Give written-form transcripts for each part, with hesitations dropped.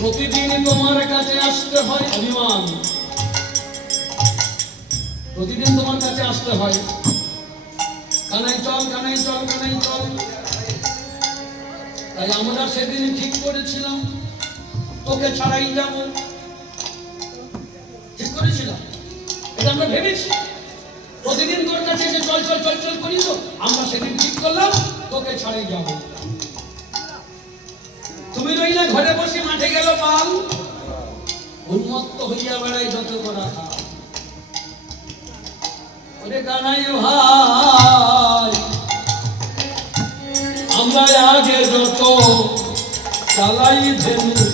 প্রতিদিন তোমার কাছে আসতে হয় অভিমান, প্রতিদিন তোমার কাছে আসতে হয় কানাই চল কানাই চল কানাই চল। তাই আমরা সেদিন ঠিক করেছিলাম তোকে ছাড়াই যাব, ঠিক করেছিলাম, এটা আমরা ভেবেছি। প্রতিদিন তোর কাছে এসে চল চল চল চল করি, তো আমরা সেদিন ঠিক করলাম তোকে ছাড়াই যাব। তুমি রইলে ঘরে বসে, মাঠে গেল পাল, উন্মত্ত হইয়া বেড়াই যত করা খা। ওরে কানাই ভাই, আমরা আগে যত চালাই ধেনু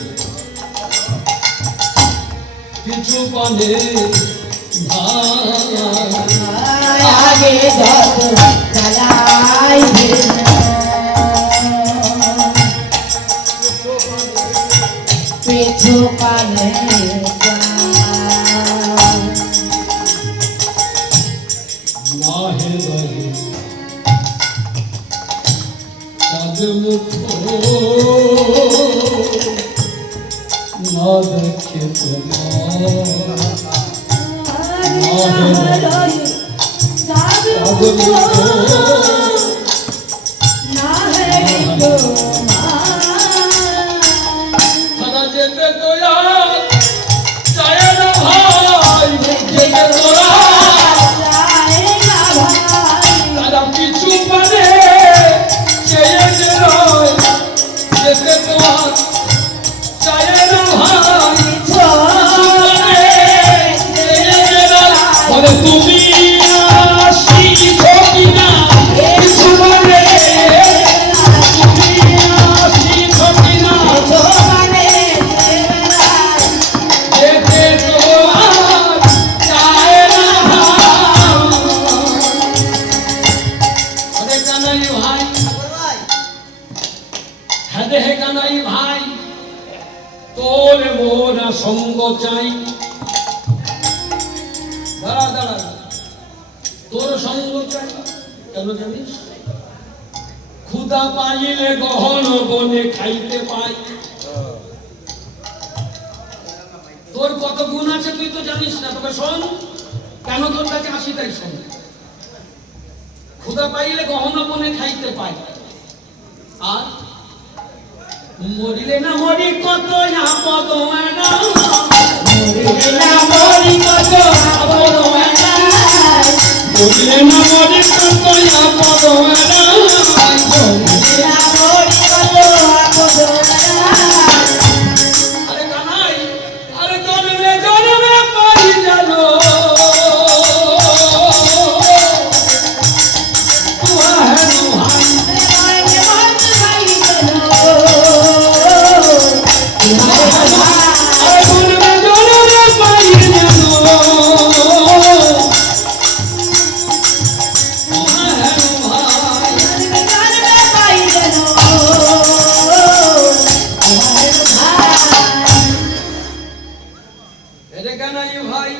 কিছু পানে আগে যত চালাই ধেনু পিছু পানে নাহে রহে চাঁদ মুখ না দেখে তোমার, সারা যেতে তোরা চায় না ভাই, যেতে তোরা তারা পিছু পানে চেয়ে রয়, যেতে তোমার চায় না ভাই, পিছু পানে চেয়ে রয়। বলে তুমি আসিছো কিনা পিছু পানে, তুমি আসিছো কিনা যেতে তোমার চায় না ভাই। আরে কানাই ভাই, হ্যাঁ রে কানাই ভাই, তোর মোরা সঙ্গ চাই। দাঁড়া দাঁড়া, তোর সঙ্গ চাই কেন জানিস? ক্ষুধা পাইলে গহন বনে খাইতে পাই। তোর কত গুণ আছে তুই তো জানিস না, তবে শোন কেন তোর কাছে আসি তাই শোন। ক্ষুধা পাইলে গহন বনে খাইতে পাই, আর মরিলে না মরি কত আপদ না, মরিলে না মরি কত আপদ না, মরিলে না মরি কত আপদ না, মরিলে না মরি কত আপদ না। আরে কানাই, আরে জন্মে জন্মে পাই জানো তুয়া হ্যাঁ ভাই,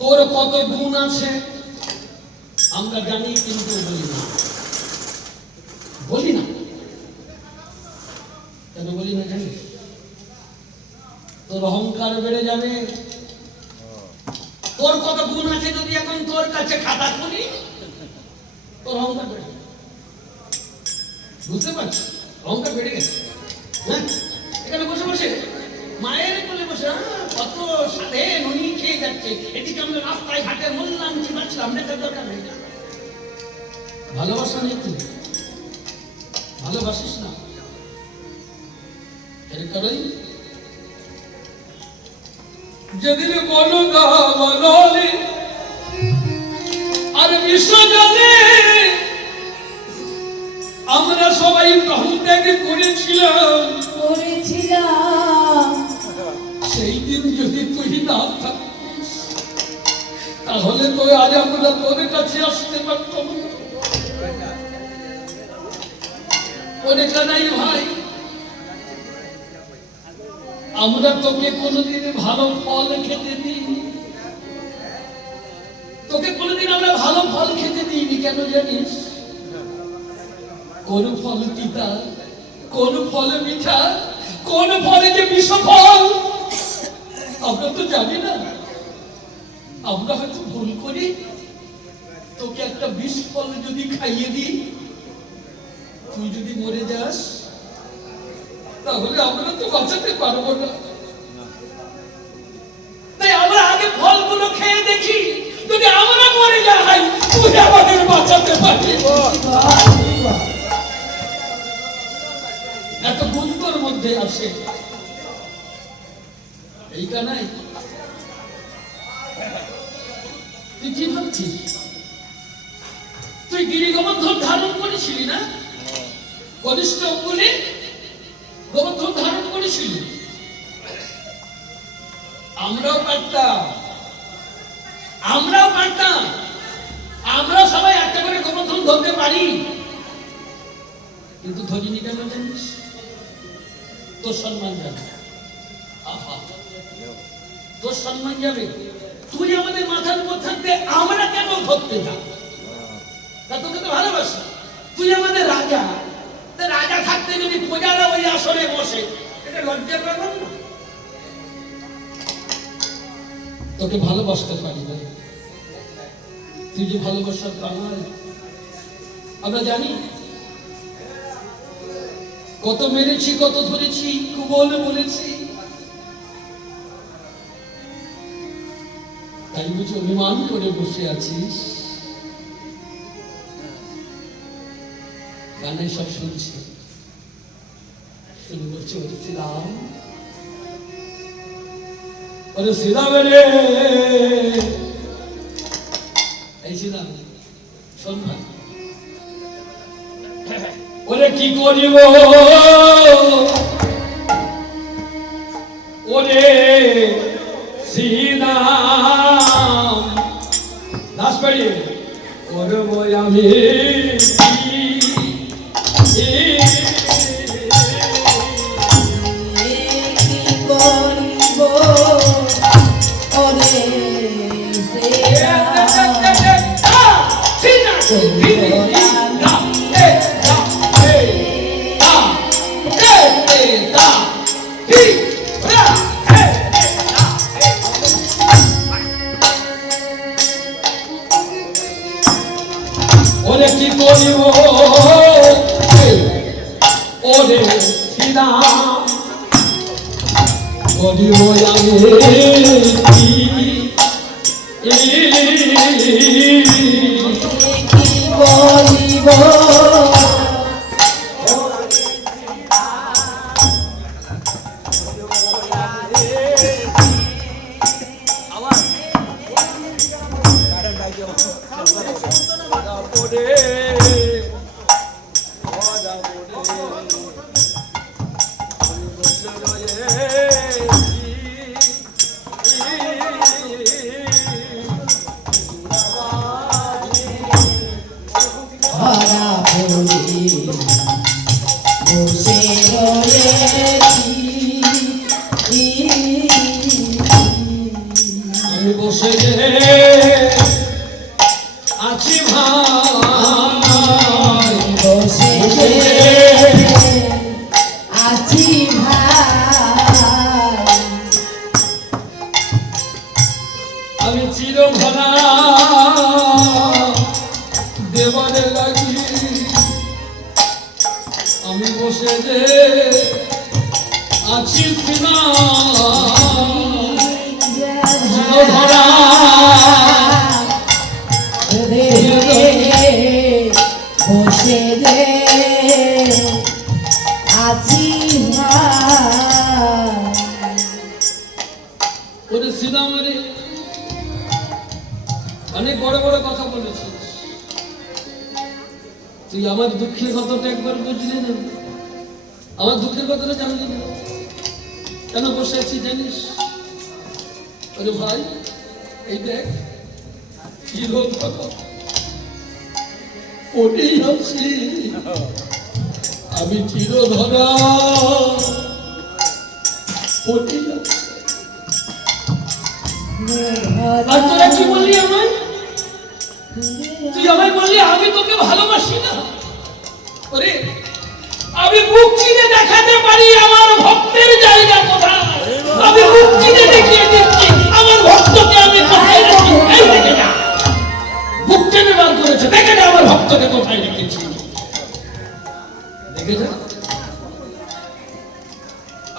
তোর কত গুণ আছে আমরা জানি, কিন্তু বলি না, বলি না। কেন বলি না জানিস? তোর অহংকার বেড়ে যাবে। তোর কত গুণ আছে যদি এখন তোর কাছে খাতা খুলি, তোর অহংকার বেড়ে যাবে। বুঝতে পারছি অহংকার বেড়ে গেছে। হ্যাঁ, এখানে বসে বসে মায়ের কোলে বসে কত সাধে ননি খেয়ে যাচ্ছে, এদিকে আমরা রাস্তায় ঘাটে মূল্যান কি বাঁচলাম, নেতার দরকার নেই। ভালোবাসা নেই, তুমি ভালোবাসিস না, এর কারণে যেদিন বলি আর বিশ্বজনে আমরা সবাই গ্রহণ ত্যাগ করেছিলাম, সেই দিন যদি তুই না থাকিস তাহলে তো আজ আমরা তোর কাছে আসতে পারতাম না। ওরে কানাই ভাই, আমরা তোকে কোনোদিন ভালো ফল খেতে দিই, তোকে কোনোদিন আমরা ভালো ফল খেতে দিইনি। কেন জানিস? কোন ফল তিতা কোন ফলে মিঠা, কোন ফলে যে বিষ ফল আমরা তো জানি না। আমরা হয়তো ভুল করি, তোকে একটা বিষ ফল যদি খাইয়ে দিই, তুই যদি মরে যাস, তাহলে আমরা তো বাঁচাতে পারবো না। তাই আমরা আগে ফলগুলো খেয়ে দেখি, যদি আমরা মরে যাই তুই আমাদের বাঁচাতে পারবি। এত গুরুতর মধ্যে আসে এই কানাই, তুই কি ভাবছিস? তুই গিরি গোবর্ধন ধারণ করেছিলি না? কনিষ্ঠ অঙ্গুলে গোবর্ধন ধারণ করেছিলি। আমরাও পারতাম, আমরাও পারতাম, আমরা সবাই একটা করে গোবর্ধন ধরতে পারি, কিন্তু ধরিনি কেন জানিস? তোর সম্মান যাবে। আহা, তোর সম্মান যাবে। তুই আমাদের মাথার উপর থাকতে আমরা কেন ধরতে যাব? তা তোকে তো ভালোবাসি, তুই আমাদের রাজা। তা রাজা থাকতে যদি প্রজারা ওই আসরে বসে, এটা লজ্জার ব্যাপার না? তোকে ভালোবাসতে পারি না, তুই যে ভালোবাসার কামাল আমরা জানি। কত মেরেছি, কত ধরেছি, কুবল বলেছি, তাই বুঝি অভিমান করে বসে আছিস? গানে সব শুনছি, শুনে বলছে ওরে শ্রীরাম, ওরে শ্রীরাম রে, এই শ্রীরাম শোন না, ওরে কি করিব ওরে শ্রীরাম দাসবাড়ি, ওরে বই আমি ওরে কি করিব ওরে শ্রীরাম, করিব আমি বলিব ধরা পড়ি বসে রয়েছি, আমি বসে যে আছি ভাই, বসে আছি ভাই, আমি চির ভরা দেবারে লাগি, আমি বসে যে আছি ধরা বসে যে আছি ভাই, ওরে শ্রীরামের অনেক বড় বড় কথা বলেছিস, তুই আমার দুঃখের কথাটা একবার বুঝলি না? আমার দুঃখের কথাটা জানলি না? কেন বসে আছি জানিস? ওরে ভাই, এই দেখ ওটাই আছি, আমি চির ধরা ওটাই আছি। আর তোরা কি বললি আমায়? তুই আমায় বললি আমি তোকে ভালোবাসি না? ওরে আমি বুক চিনে দেখাতে পারি আমার ভক্তের জায়গা কোথায়। আমি বুক চিনে দেখিয়ে দিচ্ছি আমার ভক্তকে আমি কোথায় রাখি। এই দেখে না, বুক চিনে বার করেছে, দেখে না আমার ভক্তকে কোথায় রেখেছি। দেখে যা,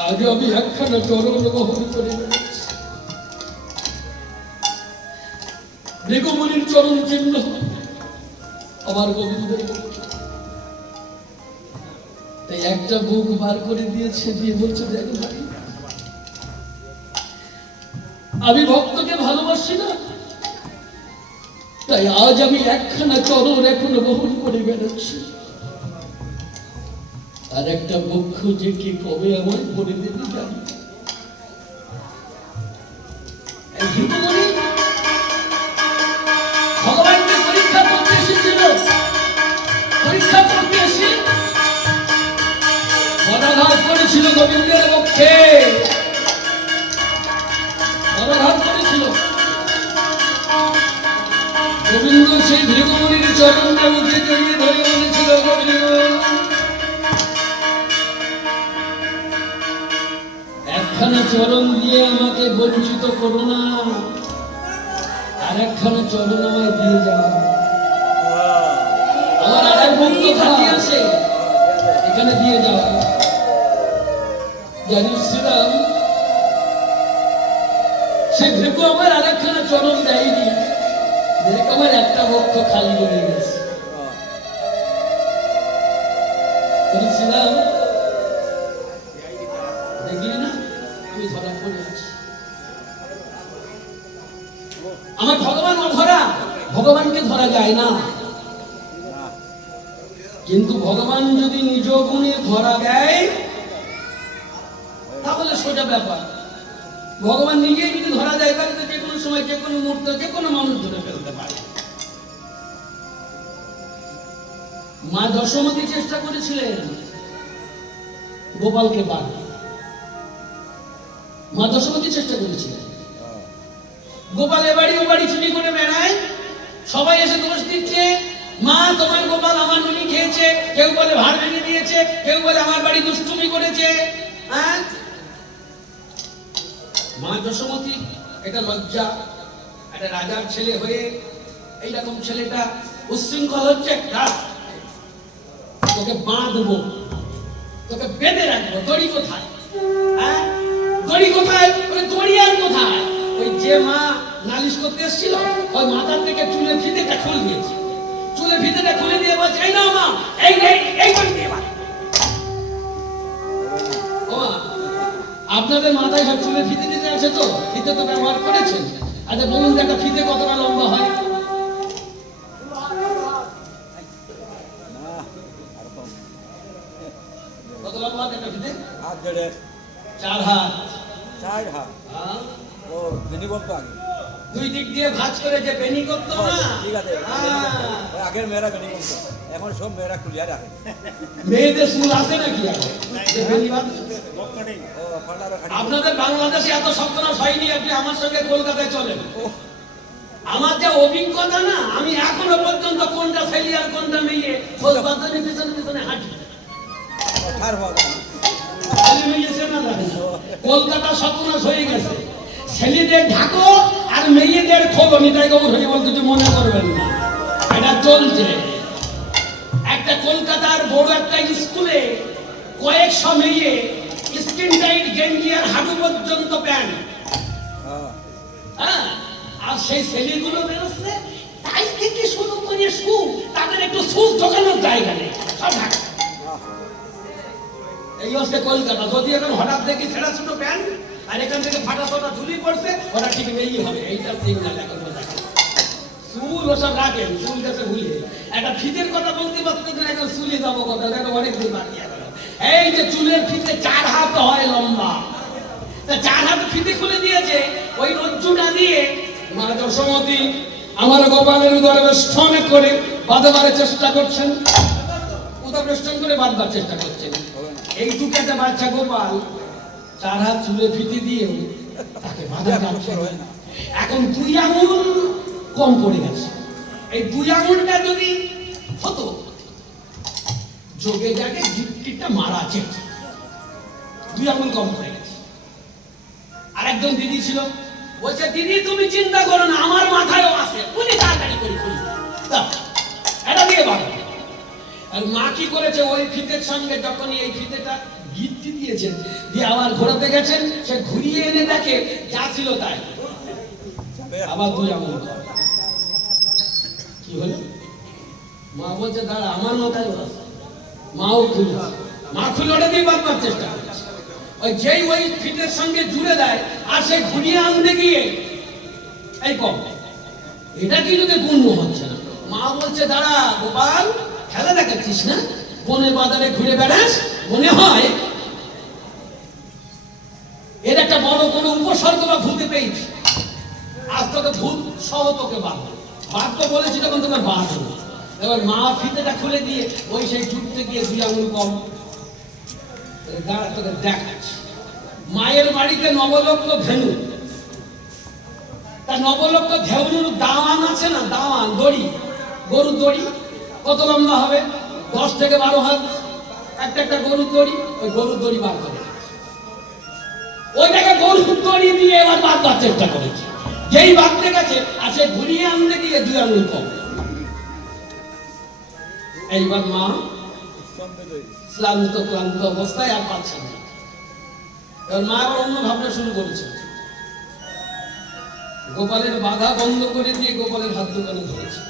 আগে আমি একখানা চরণ গ্রহণ করে নিয়েছি। মৃগমণির চরণ চিহ্ন আমার গোবিন্দের পক্ষে। তাই একটা বুক বার করে দিয়েছে, দিয়ে বলছে দেখো ভাই, আমি ভক্তকে ভালোবাসি না, তাই আজ আমি একখানা চরণ এখনো বহন করে বেড়াচ্ছি। আর একটা বুক খুঁজে কি কবে আমার করে দেবে জানি। ভগবানকে পরীক্ষা করতে এসেছিল, পরীক্ষা করতে এসে পদাঘাত করেছিল গোবিন্দের পক্ষে, পদাঘাত করেছিল। গোবিন্দ সেই ভৃগুমুনির চরণটা মুখে জড়িয়ে ধরে বলেছিল, গোবিন্দ একখানা চরণ দিয়ে আমাকে বঞ্চিত করো না, আর একখানা চরণ আমায় দিয়ে যাও। আমার আরেক ভক্ত খালি আছে, এখানে দিয়ে যাও। জানি শ্রীরাম, সে ভৃগু আমার আরেকখানা চরণ দেয়নি, দেখ আমার একটা ভক্ত খালি রয়ে গেছে। শ্রীরাম দেখলি না আমি ধরা পড়ে আছি। আমার ভগবান অধরা, ভগবানকে ধরা যায় না। কিন্তু ভগবান যদি নিজ গুণে ধরা দেয় তাহলে সোজা ব্যাপার। ভগবান নিজেই যদি ধরা দেয় তাহলে তো যে কোনো সময়, যে কোনো মুহূর্তে, যে কোনো মানুষ ধরে ফেলতে পারে। মা যশোমতী চেষ্টা করেছিলেন গোপালকে পার। মা যশোমতী চেষ্টা করেছিলেন। গোপাল এ বাড়ি ও বাড়ি চুরি করে বেড়ায়, সবাই এসে দোষ দিচ্ছে, মা তোমার গোপাল আমার নুনি খেয়েছে, কেউ বলে ভাড় ভেঙে দিয়েছে, কেউ বলে আমার বাড়ি দুষ্টুমি করেছে। হ্যাঁ, মা যশোমতী এটা লজ্জা, একটা রাজার ছেলে হয়ে এইরকম ছেলেটা উচ্ছৃঙ্খল হচ্ছে, তোকে বাঁধবো, তোকে বেঁধে রাখবো। দড়ি কোথায়? হ্যাঁ, দড়ি কোথায়? দড়ি আর কোথায়? ওই যে মা নালিশ করতে এসেছিল, ওই মাথার থেকে চুলের ফিতেটা খুলে দিয়েছে, চুলের ফিতেটা খুলে দিয়ে বলছে, এই নাও মা, এই এই দড়ি দিয়ে মা। ও মা, আপনাদের মাথায় সব চুলের ফিতে দিতে আছে তো? ফিতে তো ব্যবহার করেছেন। আচ্ছা বলুন তো, একটা ফিতে কতটা লম্বা হয়? কত লম্বা হয় একটা ফিতে? 4 হাত। 4 হাত। হ্যাঁ, ও বেনি বলতো আগে। দুই দিক দিয়ে ভাঁজ করে যে বেনি করতো না, ঠিক আছে। ওই আগের মেয়েরা বেনি বলতো, এখন সব মেয়েরা খুলিয়া রাখে। মেয়েদের চুল আছে নাকি আগে? যে বেনি বাঁধে? ও ফাটার খাটি। আপনাদের বাংলাদেশে এত সপ্তাহ হয়নি, আপনি আমার সঙ্গে কলকাতায় চলেন। আমার যা অভিজ্ঞতা না, আমি এখনো পর্যন্ত কোনটা ছেলে আর কোনটা মেয়ে কলকাতার পিছনে পিছনে হাঁটি। ঠার হওয়া যায়। ছেলে মেয়ে চেনা যায় না। কলকাতা সর্বনাশ হয়ে গেছে। ছেলেদের ঢাকো আর মেয়েদের খোলো, নিতাই গৌর হরিবল কিছু মনে করবেন না, এটা চলছে। একটা কলকাতার বড় একটা স্কুলে কয়েকশো মেয়ে স্কিন টাইট গেঞ্জি আর হাঁটু পর্যন্ত প্যান্ট। হ্যাঁ, আর সেই ছেলেগুলো বেরোচ্ছে তাই থেকে শুরু করে শু, তাদের একটু সুচ ঢোকানোর জায়গা নেই, সব ঢাকা। এই হচ্ছে কলকাতা। যদি এখন হঠাৎ দেখি ছেঁড়া ছোট প্যান্ট আর এখান থেকে ফাটা ছোটা ঝুলি পড়ছে, ওরা ঠিক মেয়েই হবে, এইটা সিগনাল এখন দেখা। চুল ওসব রাখেন, চুল গেছে ভুলে। একটা ফিতের কথা বলতে পারতে না, এখন চুলে যাবো কথা, দেখো অনেক দিন বাকি গেল। এই যে চুলের ফিতে 4 হাত হয় লম্বা, তা 4 হাত ফিতে খুলে দিয়েছে। ওই রজ্জুটা দিয়ে মা যশোমতী আমার গোপালের উদর বেষ্টন করে বাঁধবার চেষ্টা করছেন, উদর বেষ্টন করে বাঁধবার চেষ্টা করছেন। এই দুটো একটা বাচ্চা গোপাল 4 হাত চুলে ফিতে দিয়ে তাকে বাঁধা যাচ্ছে না। এখন 2 আঙুল কম পড়ে গেছে। এই 2 আঙুলটা যদি হতো, চোখে যাকে গিটটা মারা আছে, 2 আঙুল কম পড়ে গেছে। আর একজন দিদি ছিল, বলছে দিদি তুমি চিন্তা করো না, আমার মাথায়ও আছে, উনি তাড়াতাড়ি করে খুলি দাও, এটা দিয়ে বাঁধো। আর মা কি করেছে, ওই ফিতের সঙ্গে যখনই এই ফিতেটা গিটটি দিয়েছেন, দিয়ে আবার ঘোরাতে গেছেন, সে ঘুরিয়ে এনে দেখে যা ছিল তাই, আবার 2 আঙুল কম। কি হলো? মা বলছে দাঁড়া, আমার মাথায় আছে। মাও খুলছে, মা খুলে ওটা দিয়ে বাঁধবার চেষ্টা করছে। ওই যেই ওই ফিটের সঙ্গে জুড়ে দেয়, আর সে ঘুরিয়ে আনতে গিয়ে এই কম, এটা কি যদি পূর্ণ হচ্ছে না। মা বলছে দাঁড়া গোপাল, খেলা দেখাচ্ছিস না, বনে বাজারে ঘুরে বেড়াস, মনে হয় এর একটা বড় কোনো উপসর্গ বা ভূতে পেয়েছি, আজ তোকে ভূত সহ তোকে বাঁধবো। বাঁধবো বলেছি তখন তোকে বাঁধবো। এবার মা ফিতেটা খুলে দিয়ে ওই সেই জুটতে গিয়ে 2 আঙুল কম। দাঁড়া তোকে দেখাচ্ছি। মায়ের বাড়িতে নবলক্ষ ধেনু, তা নবলক্ষ ধেনুর দাওয়ান আছে না, দাওয়ান দড়ি, গরুর দড়ি কত লম্বা হবে, 10 থেকে 12 হাত একটা গরুর দড়ি। ওই গরুর দড়ি বার করে ওইটাকে গরুর দড়ি দিয়ে এবার বাঁধবার চেষ্টা করেছে। যেই বাঁধতে গেছে আর সে ঘুরিয়ে আনতে গিয়ে 2 আঙুল কম। এইবার মা ক্লান্ত ক্লান্ত অবস্থায় আর পাচ্ছেন না। এবার মা আবার অন্য ভাবনা শুরু করেছে। গোপালের বাধা বন্ধ করে দিয়ে গোপালের হাত দোকানে ধরেছে,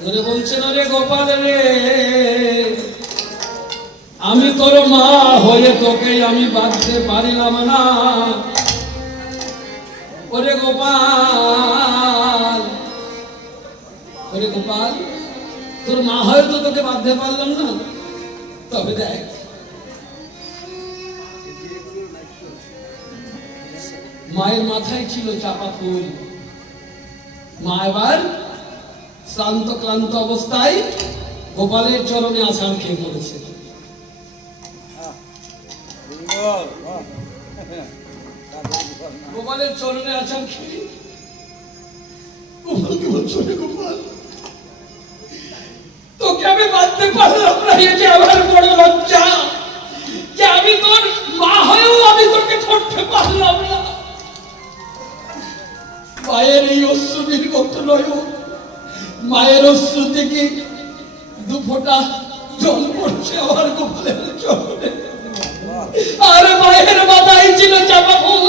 ধরে বলছেন রে গোপাল রে, আমি তোর মা হয়ে তোকে আমি বাঁধতে পারিলাম না। ওরে গোপাল, ওরে গোপাল, তোর মা হয়তো তোকে বাঁধতে পারলাম না, তবে দেখ মায়ের মাথায় ছিল চাপা ফুল। মা এবার শ্রান্ত ক্লান্ত অবস্থায় গোপালের চরণে আছাড় খেয়ে পড়েছে। গোপালের চরণে আছাড় খেয়ে গোপালকে বলছো রে গোপাল, তোকে আমি বাঁধতে পারলাম না, এই যে আমার বড় লজ্জা যে আমি তোর মা হয়েও আমি তোকে ধরতে পারলাম না। মায়ের এই অশ্রু নির্গত নয়, মায়ের অশ্রু থেকে 2 ফোঁটা জল পড়ছে আমার গোপালের চরণে। আর মায়ের মাথায় ছিল চাপা ফুল,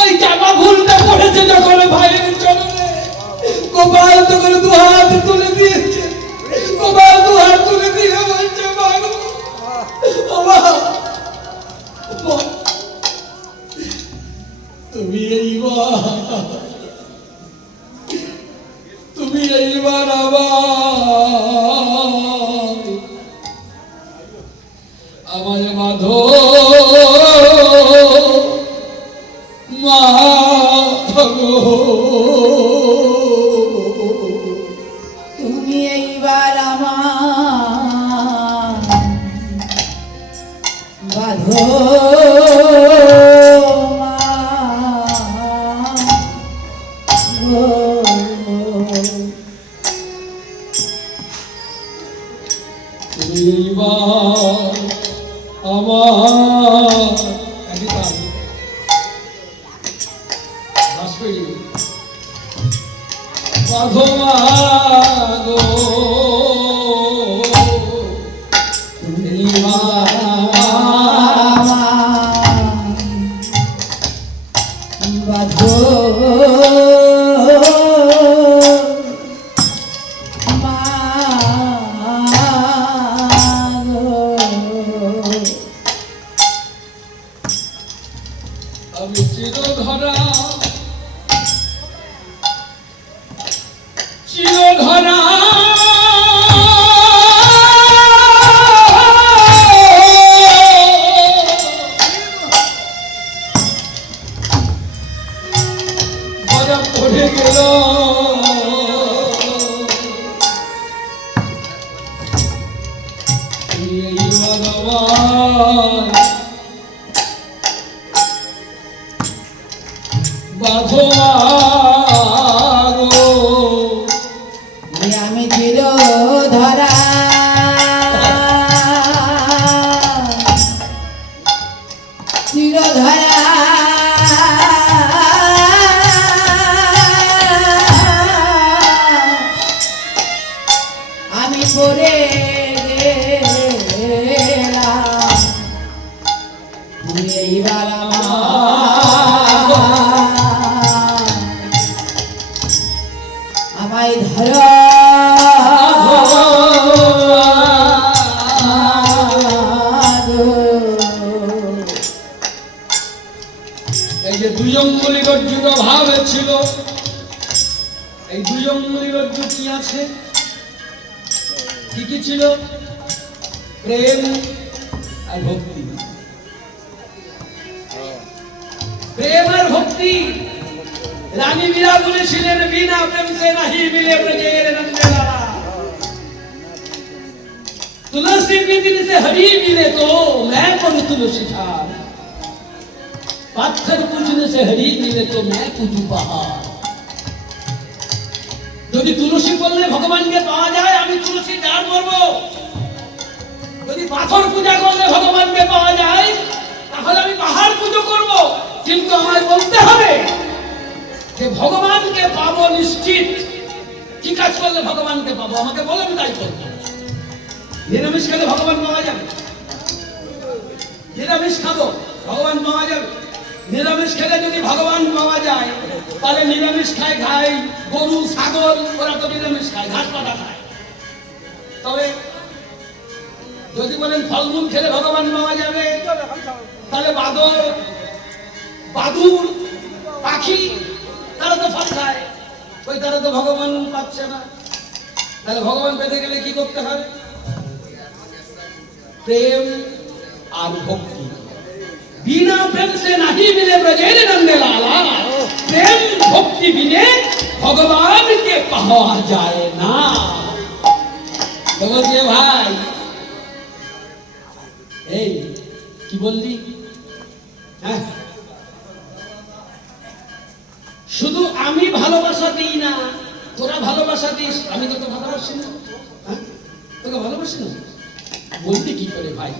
ওই চাপা ফুলটা পড়েছে যখন ভাইয়ের চরণে, গোপাল তখন 2 হাত তুলে দিয়েছে। গোপাল 2 হাত তুলে দিয়ে বলছে মা গো, ও মা, তুমি এইবার আমায় বাঁধো মা গো, তুমি এইবার আমার বাঁধো মা গো। তুমি এইবার আমার বাঁধো মা গো, তুমি বাঁধো মা গো। আমি চিরধরা চিরধরা ধরা পড়ে গেল এই ভগবান বাঁধো আমি চির ধরা এই দুই অঙ্গুলির রজ্জু কি আছে? কি কি ছিল? প্রেম আর ভক্তি। প্রেম আর ভক্তি। রানী মীরা বলেছিলেন, বিনা প্রেম সে নাহি মিলে ব্রজের নন্দলালা। तुलसी के दिन से हरी मिले तो मैं करूं तुलसी ठार, पत्थर पूजने से हरी मिले तो मैं पूजू पहाड़। যদি তুলসী বললে ভগবানকে পাওয়া যায়, আমি তুলসী ধার করব। যদি পাথর পূজা করলে ভগবানকে পাওয়া যায়, তাহলে আমি পাহাড় পুজো করব। কিন্তু আমায় বলতে হবে যে ভগবানকে পাবো নিশ্চিত। কি কাজ করলে ভগবানকে পাবো আমাকে বলো, আমি তাই করব। নিরামিষ খেলে ভগবান পাওয়া যাবে, নিরামিষ খাবো ভগবান পাওয়া যাবে। নিরামিষ খেলে যদি ভগবান পাওয়া যায়, তাহলে নিরামিষ খায় খায় গরু ছাগল, ওরা তো নিরামিষ খায়, ঘাস পাতা খায়। তবে যদি বলেন ফলমূল খেলে ভগবান পাওয়া যাবে, তাহলে বাদর বাদুর পাখি তারা তো ফল খায়, ওই তারা তো ভগবান পাচ্ছে না। তাহলে ভগবান পেতে গেলে কি করতে হবে? प्रेम और भक्ति। बिना प्रेम से नहीं मिले ब्रजेर नंदलाला। प्रेम भक्ति बिने भगवान के पावा जाए ना। तो बोलिए भाई, এই কি বললি? হ্যাঁ, শুধু আমি ভালোবাসা দিই না, তোরা ভালোবাসা দিস। আমি তোকে ভালোবাসি না? হ্যাঁ, তোকে ভালোবাসি না বলতে কি করে ভাই?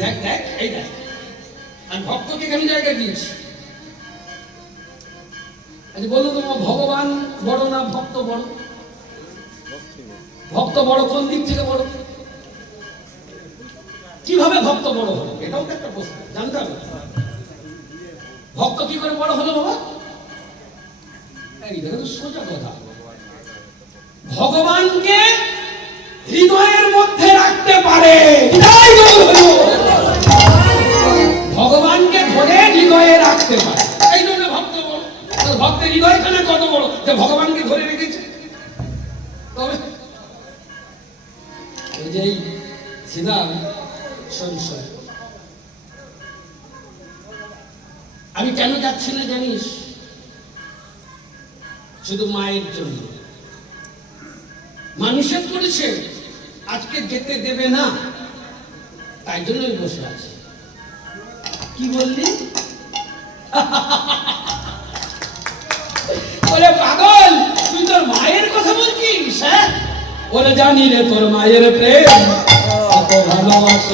দেখ দেখ, এই দেখ, আর ভক্তকে কেন জায়গা দিয়েছি? আচ্ছা বলুন তো, ভগবান বড় না ভক্ত বড়? ভক্ত বড় কোন দিক থেকে বড়? কিভাবে ভক্ত বড় হলো? এটাও তো একটা প্রশ্ন, জানতে হবে। ভক্ত কি করে বড় হলো বাবা? এই দেখো তো সোজা কথা। ভগবানকে হৃদয়ের মধ্যে রাখতে পারে, ভগবানকে ধরে হৃদয়ে রাখতে পারে, এই জন্য ভক্ত বড়। ভক্তের হৃদয়খানা কত বড় যে ভগবানকে ধরে রেখেছে। তবে ওই যে শ্রীরাম সংশয়, আমি কেন যাচ্ছি না জানিস? শুধু মায়ের জন্য। মানুষের করেছে, আজকে যেতে দেবে না, তাই জন্য আমি বসে আছি। কি বললি? বলে পাগল, তুই তোর মায়ের কথা বলছিস? হ্যাঁ, বলে জানি রে তোর মায়ের প্রেম কত ভালোবাসে।